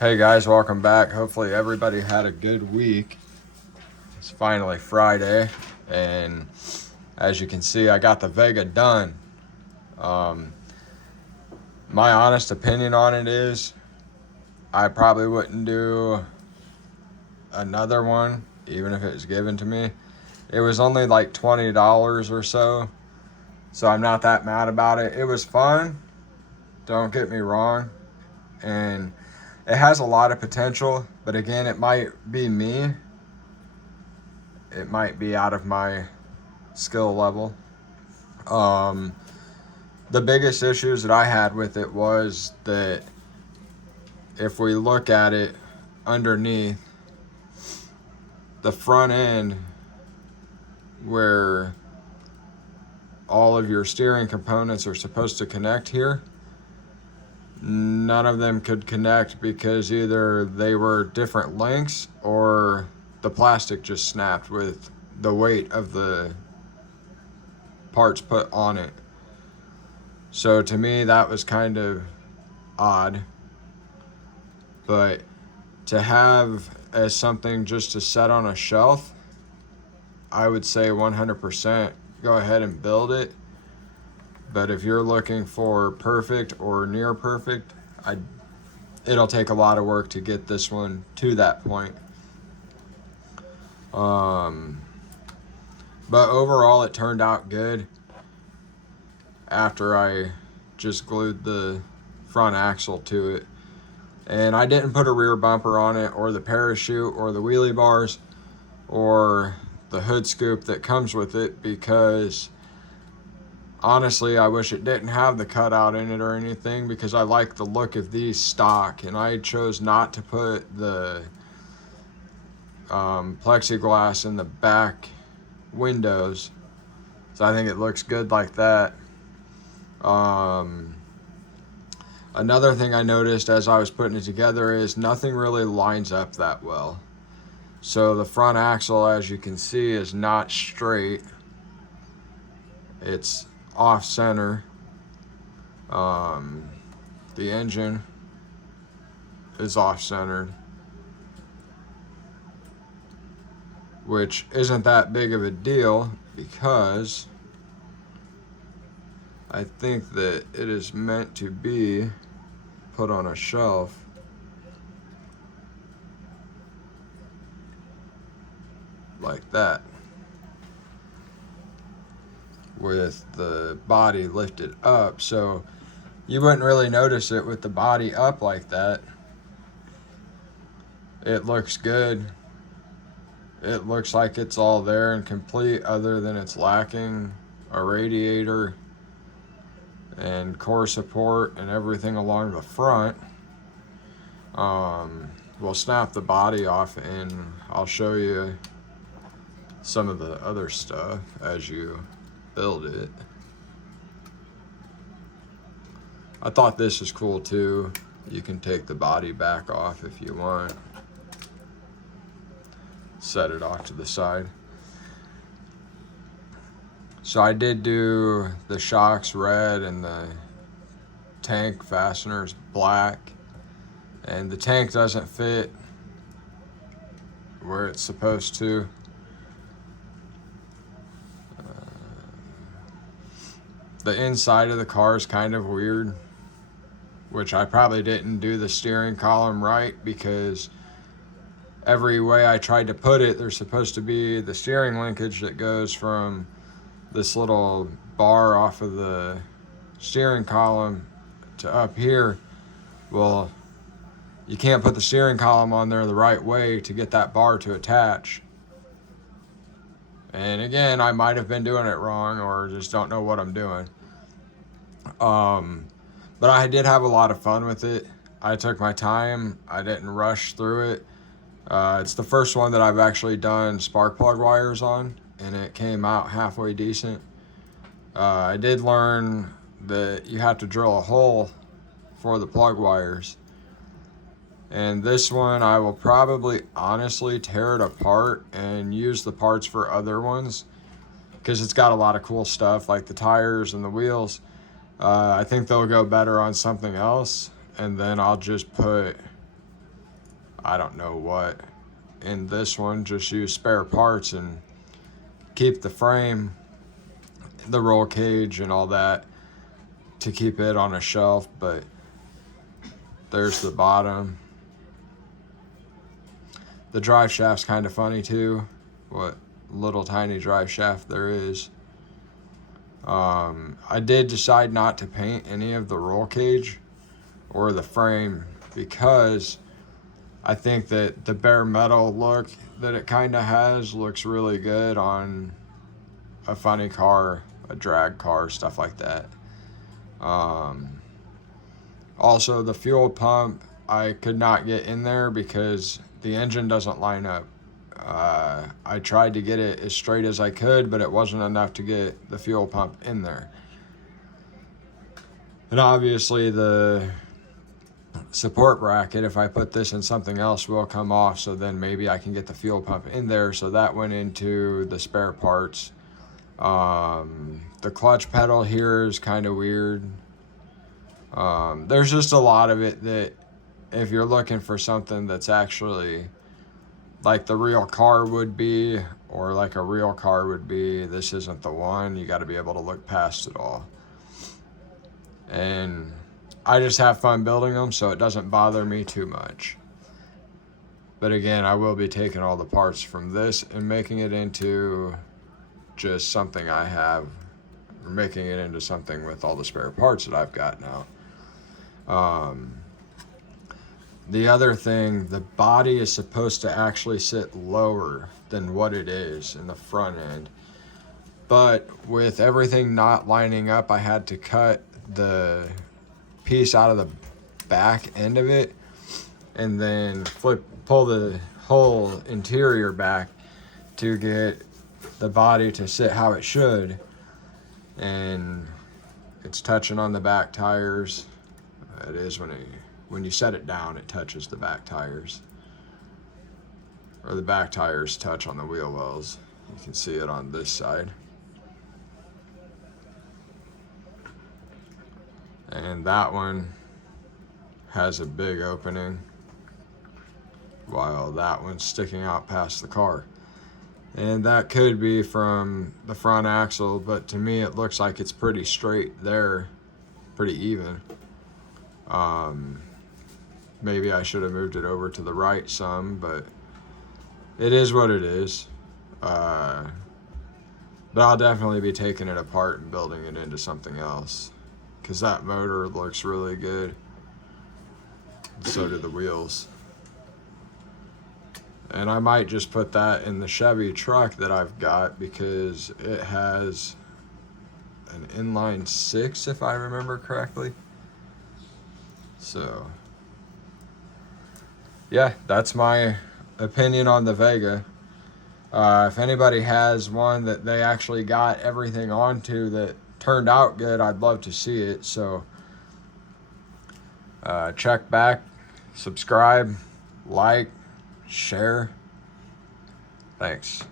Hey guys, welcome back. Hopefully everybody had a good week. It's finally Friday, and as you can see, I got the Vega done. Um, my honest opinion on it is I probably wouldn't do another one, even if it was given to me. It was only like $20 or so I'm not that mad about it. It was fun, don't get me wrong, and it has a lot of potential, but again, it might be me. It might be out of my skill level. The biggest issues that I had with it was that if we look at it underneath, the front end where all of your steering components are supposed to connect here, none of them could connect because either they were different lengths or the plastic just snapped with the weight of the parts put on it. So to me, that was kind of odd. But to have as something just to set on a shelf, I would say 100% go ahead and build it. But if you're looking for perfect or near perfect, it'll take a lot of work to get this one to that point. But overall, it turned out good after I just glued the front axle to it. And I didn't put a rear bumper on it, or the parachute, or the wheelie bars, or the hood scoop that comes with it, because honestly, I wish it didn't have the cutout in it or anything, because I like the look of these stock, and I chose not to put the plexiglass in the back windows, so I think it looks good like that. Another thing I noticed as I was putting it together is nothing really lines up that well. So the front axle, as you can see, is not straight. It's off center. The engine is off centered, which isn't that big of a deal because I think that it is meant to be put on a shelf like that, with the body lifted up, so you wouldn't really notice it with the body up like that. It looks good. It looks like it's all there and complete, other than it's lacking a radiator and core support and everything along the front. We'll snap the body off and I'll show you some of the other stuff as you build it. I thought this is cool too. You can take the body back off if you want. Set it off to the side. So I did do the shocks red and the tank fasteners black, and the tank doesn't fit where it's supposed to. The inside of the car is kind of weird, which I probably didn't do the steering column right, because every way I tried to put it, there's supposed to be the steering linkage that goes from this little bar off of the steering column to up here. Well, you can't put the steering column on there the right way to get that bar to attach. And again, I might have been doing it wrong or just don't know what I'm doing. But I did have a lot of fun with it. I took my time. I didn't rush through it. It's the first one that I've actually done spark plug wires on, and it came out halfway decent. I did learn that you have to drill a hole for the plug wires. And this one, I will probably honestly tear it apart and use the parts for other ones, because it's got a lot of cool stuff like the tires and the wheels. I think they'll go better on something else, and then I'll just put I don't know what. In this one, just use spare parts and keep the frame, the roll cage and all that to keep it on a shelf. But there's the bottom. The drive shaft's kind of funny too, what little tiny drive shaft there is. I did decide not to paint any of the roll cage or the frame because I think that the bare metal look that it kind of has looks really good on a funny car, a drag car, stuff like that. Also, the fuel pump, I could not get in there because the engine doesn't line up. I tried to get it as straight as I could, but it wasn't enough to get the fuel pump in there. And obviously the support bracket, if I put this in something else, will come off, so then maybe I can get the fuel pump in there. So that went into the spare parts. The clutch pedal here is kind of weird. There's just a lot of it that if you're looking for something that's actually like the real car would be, or like a real car would be, this isn't the one. You got to be able to look past it all. And I just have fun building them, so it doesn't bother me too much. But again, I will be taking all the parts from this and making it into just something I have, or making it into something with all the spare parts that I've got now. The other thing, the body is supposed to actually sit lower than what it is in the front end. But with everything not lining up, I had to cut the piece out of the back end of it and then pull the whole interior back to get the body to sit how it should. And it's touching on the back tires. It is when you set it down, it touches the back tires, or the back tires touch on the wheel wells. You can see it on this side. And that one has a big opening, while that one's sticking out past the car. And that could be from the front axle, but to me it looks like it's pretty straight there, pretty even. Maybe I should have moved it over to the right some, but it is what it is. But I'll definitely be taking it apart and building it into something else, because that motor looks really good. So do the wheels. And I might just put that in the Chevy truck that I've got, because it has an inline 6, if I remember correctly. So yeah, that's my opinion on the Vega. If anybody has one that they actually got everything onto that turned out good, I'd love to see it. So check back, subscribe, like, share. Thanks.